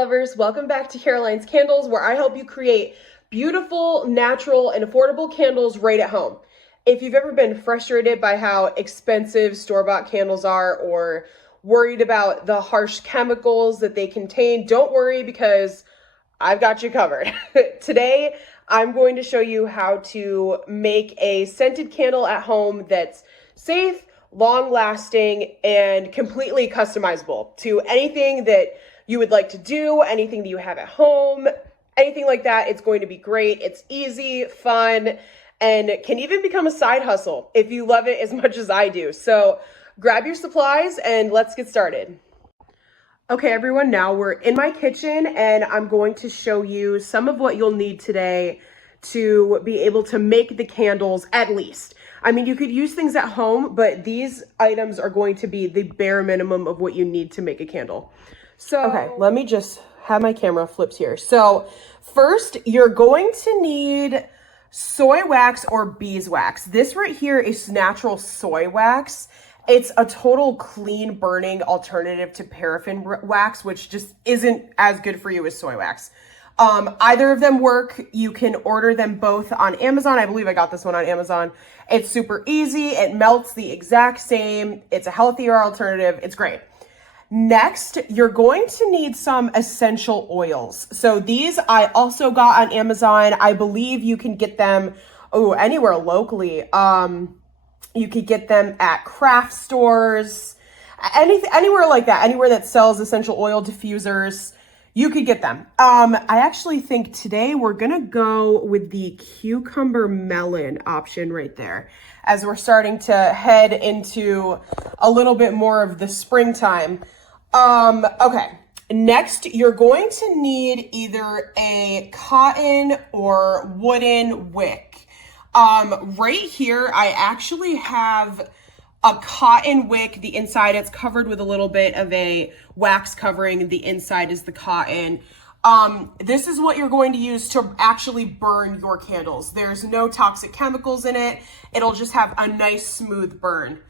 lovers, welcome back to Caroline's Candles, where I help you create beautiful, natural, and affordable candles right at home. If you've ever been frustrated by how expensive store-bought candles are or worried about the harsh chemicals that they contain, don't worry because I've got you covered. Today, I'm going to show you how to make a scented candle at home that's safe, long-lasting, and completely customizable to anything that you would like to do, anything that you have at home, anything like that. It's going to be great. It's easy, fun, and can even become a side hustle if you love it as much as I do. So grab your supplies and let's get started. Okay, everyone, now we're in my kitchen and I'm going to show you some of what you'll need today to be able to make the candles at least. I mean, you could use things at home, but these items are going to be the bare minimum of what you need to make a candle. So, okay, let me just have my camera flipped here. So first, you're going to need soy wax or beeswax. This right here is natural soy wax. It's a total clean burning alternative to paraffin wax, which just isn't as good for you as soy wax. Either of them work. You can order them both on Amazon. I believe I got this one on Amazon. It's super easy. It melts the exact same. It's a healthier alternative. It's great. Next, you're going to need some essential oils. So these I also got on Amazon. I believe you can get them anywhere locally. You could get them at craft stores, anywhere like that, anywhere that sells essential oil diffusers. You could get them. I actually think today we're gonna go with the cucumber melon option right there, as we're starting to head into a little bit more of the springtime. Okay, next you're going to need either a cotton or wooden wick. Right here, I actually have a cotton wick. The inside, it's covered with a little bit of a wax covering. The inside is the cotton. This is what you're going to use to actually burn your candles. There's no toxic chemicals in it. It'll just have a nice smooth burn.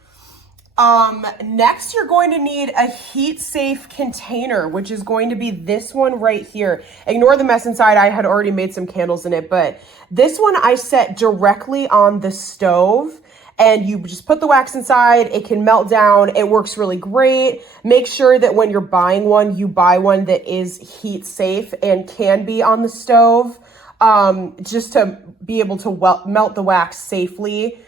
Next, you're going to need a heat-safe container, which is going to be this one right here. Ignore the mess inside. I had already made some candles in it, but this one I set directly on the stove, and you just put the wax inside. It can melt down. It works really great. Make sure that when you're buying one, you buy one that is heat-safe and can be on the stove, just to be able to melt the wax safely.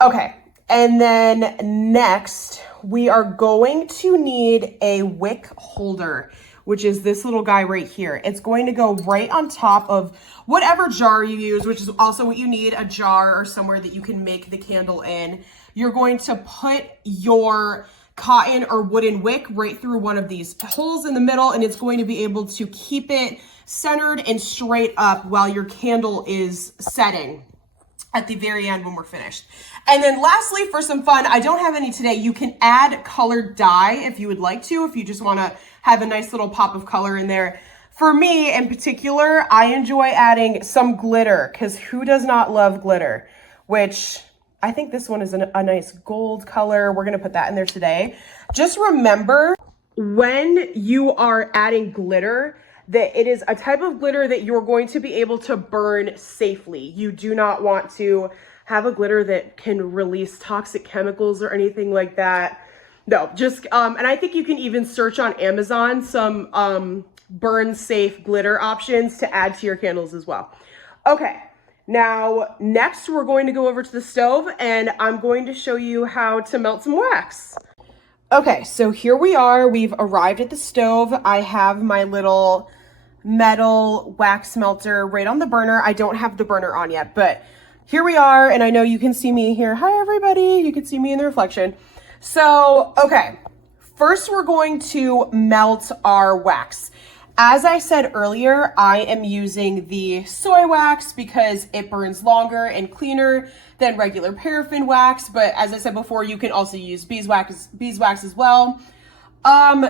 Okay. And then next, we are going to need a wick holder, which is this little guy right here. It's going to go right on top of whatever jar you use, which is also what you need, a jar or somewhere that you can make the candle in. You're going to put your cotton or wooden wick right through one of these holes in the middle, and it's going to be able to keep it centered and straight up while your candle is setting at the very end when we're finished. And then lastly, for some fun, I don't have any today. You can add colored dye if you would like to, if you just want to have a nice little pop of color in there. For me in particular, I enjoy adding some glitter, because who does not love glitter? Which I think this one is a nice gold color. We're going to put that in there today. Just remember, when you are adding glitter, that it is a type of glitter that you're going to be able to burn safely. You do not want to have a glitter that can release toxic chemicals or anything like that. No, just, and I think you can even search on Amazon some burn safe glitter options to add to your candles as well. Okay, now next we're going to go over to the stove and I'm going to show you how to melt some wax. Okay, so here we are. We've arrived at the stove. I have my little metal wax melter right on the burner. I don't have the burner on yet, but here we are. And I know you can see me here. Hi, everybody. You can see me in the reflection. So, okay, first we're going to melt our wax. As I said earlier, I am using the soy wax because it burns longer and cleaner than regular paraffin wax. But as I said before, you can also use beeswax as well.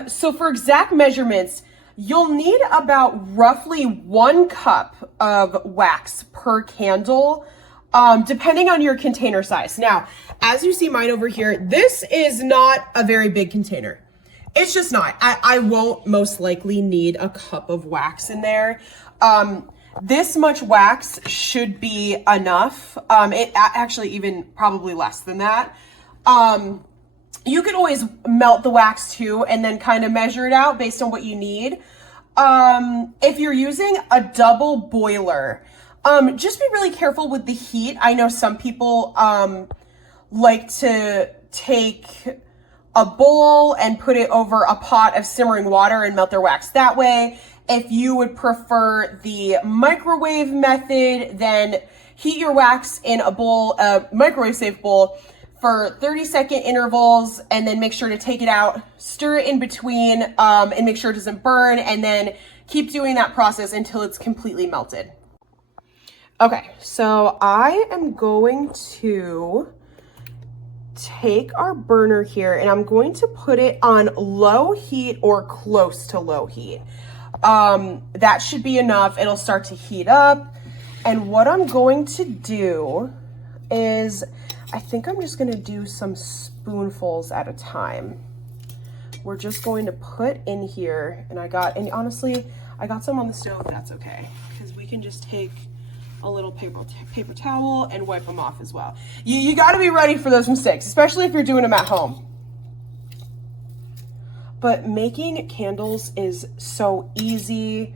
So for exact measurements, you'll need about roughly 1 cup of wax per candle, depending on your container size. Now, as you see mine over here, this is not a very big container. It's just not. I won't most likely need a cup of wax in there. This much wax should be enough. It actually even probably less than that. You can always melt the wax too and then kind of measure it out based on what you need. If you're using a double boiler, just be really careful with the heat. I know some people like to take a bowl and put it over a pot of simmering water and melt their wax that way. If you would prefer the microwave method, then heat your wax in a bowl, a microwave safe bowl, for 30-second intervals, and then make sure to take it out, stir it in between, and make sure it doesn't burn, and then keep doing that process until it's completely melted. Okay, so I am going to take our burner here and I'm going to put it on low heat or close to low heat. That should be enough. It'll start to heat up. And what I'm going to do is, I think I'm just going to do some spoonfuls at a time. We're just going to put in here, and honestly, I got some on the stove. That's okay, because we can just take a little paper towel and wipe them off as well. You got to be ready for those mistakes, especially if you're doing them at home. But making candles is so easy.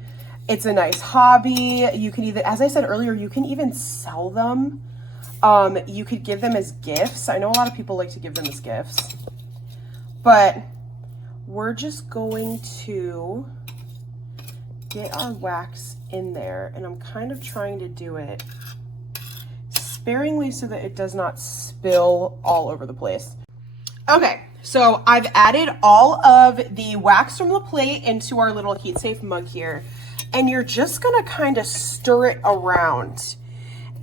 It's a nice hobby. You can even, as I said earlier, you can even sell them. You could give them as gifts. I know a lot of people like to give them as gifts, but we're just going to get our wax in there, and I'm kind of trying to do it sparingly so that it does not spill all over the place. Okay, so I've added all of the wax from the plate into our little heat safe mug here, and you're just gonna kind of stir it around.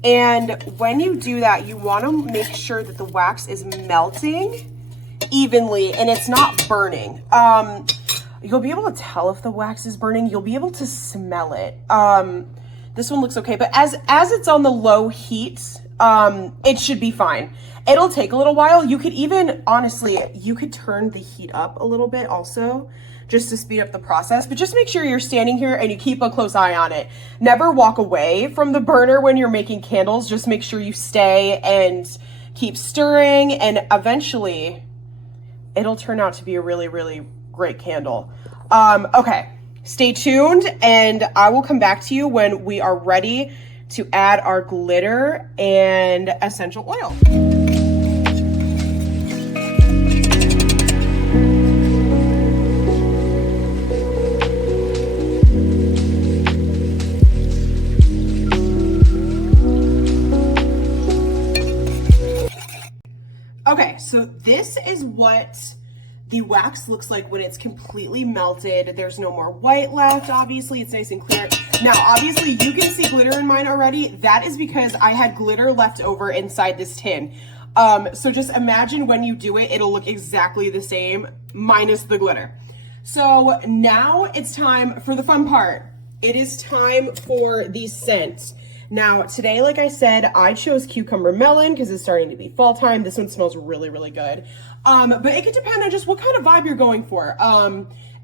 And when you do that, you want to make sure that the wax is melting evenly and it's not burning. You'll be able to tell if the wax is burning. You'll be able to smell it. This one looks okay, but as it's on the low heat, it should be fine. It'll take a little while. You could even, honestly, you could turn the heat up a little bit also, just to speed up the process. But just make sure you're standing here and you keep a close eye on it. Never walk away from the burner when you're making candles. Just make sure you stay and keep stirring, and eventually it'll turn out to be a really, really great candle. Okay, stay tuned and I will come back to you when we are ready to add our glitter and essential oil. Okay, so this is what the wax looks like when it's completely melted. There's no more white left, obviously. It's nice and clear. Now, obviously, you can see glitter in mine already. That is because I had glitter left over inside this tin. So just imagine when you do it, it'll look exactly the same, minus the glitter. So now it's time for the fun part. It is time for the scent. Now, today, like I said, I chose cucumber melon because it's starting to be fall time. This one smells really, really good. But it could depend on just what kind of vibe you're going for.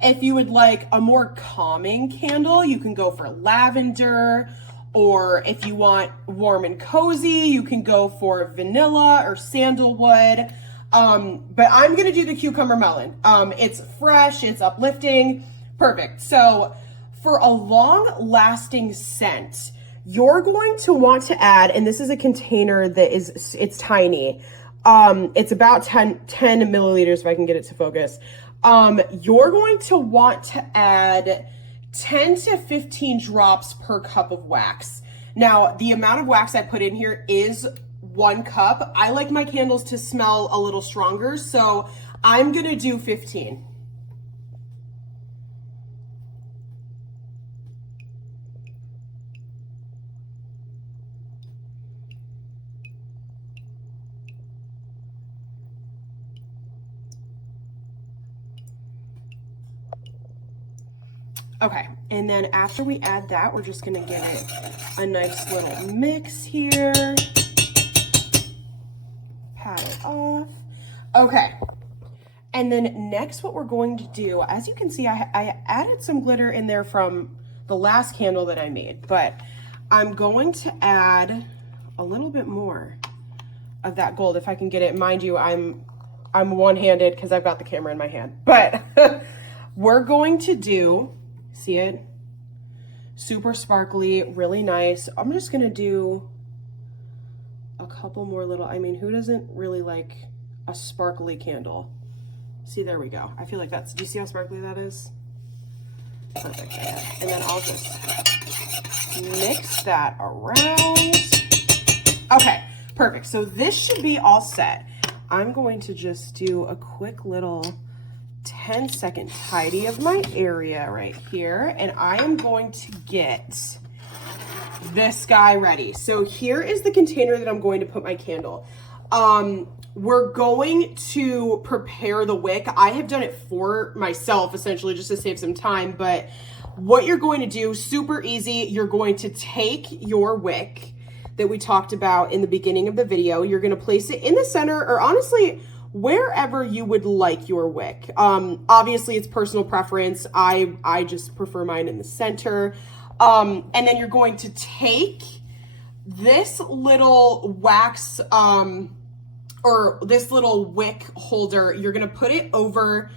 If you would like a more calming candle, you can go for lavender, or if you want warm and cozy, you can go for vanilla or sandalwood. But I'm gonna do the cucumber melon. It's fresh, it's uplifting, perfect. So for a long-lasting scent, you're going to want to add, and this is a container that it's tiny. It's about 10 milliliters if I can get it to focus. You're going to want to add 10 to 15 drops per cup of wax. Now, the amount of wax I put in here is 1 cup. I like my candles to smell a little stronger, so I'm gonna do 15. Okay, and then after we add that, we're just gonna give it a nice little mix here. Pat it off. Okay, And then next what we're going to do, as you can see, I added some glitter in there from the last candle that I made, but I'm going to add a little bit more of that gold if I can get it. Mind you, I'm one-handed because I've got the camera in my hand, but we're going to do, see it? Super sparkly, really nice. I'm just gonna do a couple more little, I mean, who doesn't really like a sparkly candle? See, there we go. I feel like that's, do you see how sparkly that is? Perfect. And then I'll just mix that around. Okay, perfect. So this should be all set. I'm going to just do a quick little 10-second tidy of my area right here. And I am going to get this guy ready. So here is the container that I'm going to put my candle. We're going to prepare the wick. I have done it for myself, essentially, just to save some time. But what you're going to do, super easy, you're going to take your wick that we talked about in the beginning of the video. You're going to place it in the center, or honestly, wherever you would like your wick. Obviously, it's personal preference. I just prefer mine in the center. And then you're going to take this little wax, or this little wick holder, you're gonna put it over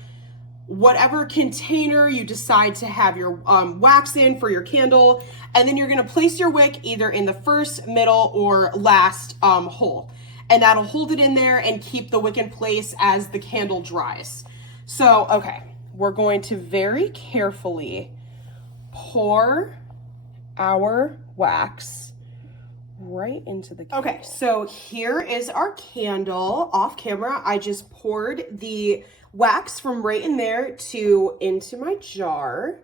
whatever container you decide to have your wax in for your candle. And then you're gonna place your wick either in the first, middle, or last hole. And that'll hold it in there and keep the wick in place as the candle dries. So, okay, we're going to very carefully pour our wax right into the candle. Okay, so here is our candle. Off camera, I just poured the wax from right in there into my jar.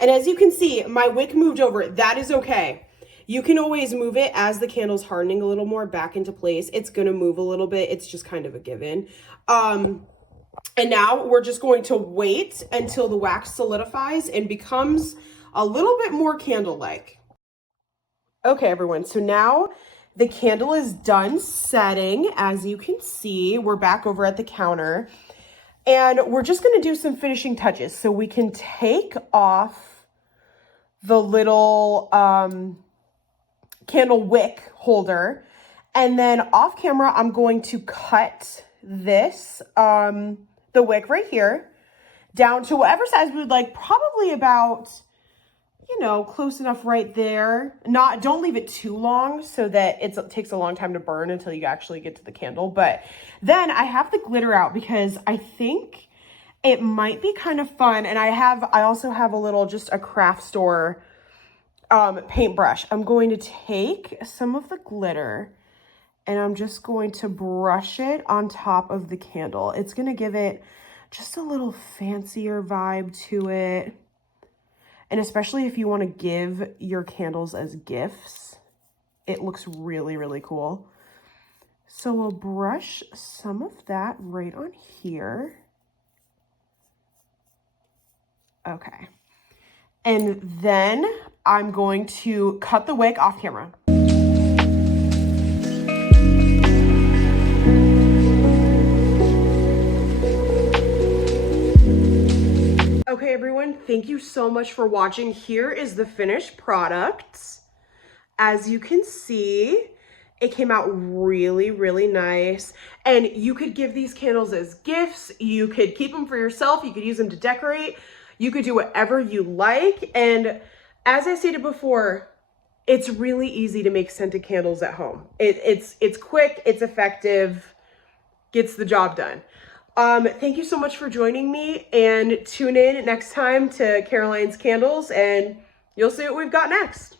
And as you can see, my wick moved over. That is okay. You can always move it as the candle's hardening a little more back into place. It's gonna move a little bit. It's just kind of a given. And now we're just going to wait until the wax solidifies and becomes a little bit more candle-like. Okay, everyone, so now the candle is done setting. As you can see, we're back over at the counter, and we're just gonna do some finishing touches. So we can take off the little candle wick holder, and then off camera, I'm going to cut this, the wick right here, down to whatever size we would like, probably about, you know, close enough right there. Don't leave it too long so that it takes a long time to burn until you actually get to the candle. But then I have the glitter out because I think it might be kind of fun. And I also have a little, just a craft store paintbrush. I'm going to take some of the glitter and I'm just going to brush it on top of the candle. It's going to give it just a little fancier vibe to it. And especially if you want to give your candles as gifts, it looks really, really cool. So we'll brush some of that right on here. Okay. And then I'm going to cut the wick off camera. Okay, everyone, thank you so much for watching. Here is the finished product. As you can see, it came out really, really nice. And you could give these candles as gifts. You could keep them for yourself. You could use them to decorate. You could do whatever you like. And as I stated before, it's really easy to make scented candles at home. It's quick, it's effective, gets the job done. Thank you so much for joining me, and tune in next time to Caroline's Candles and you'll see what we've got next.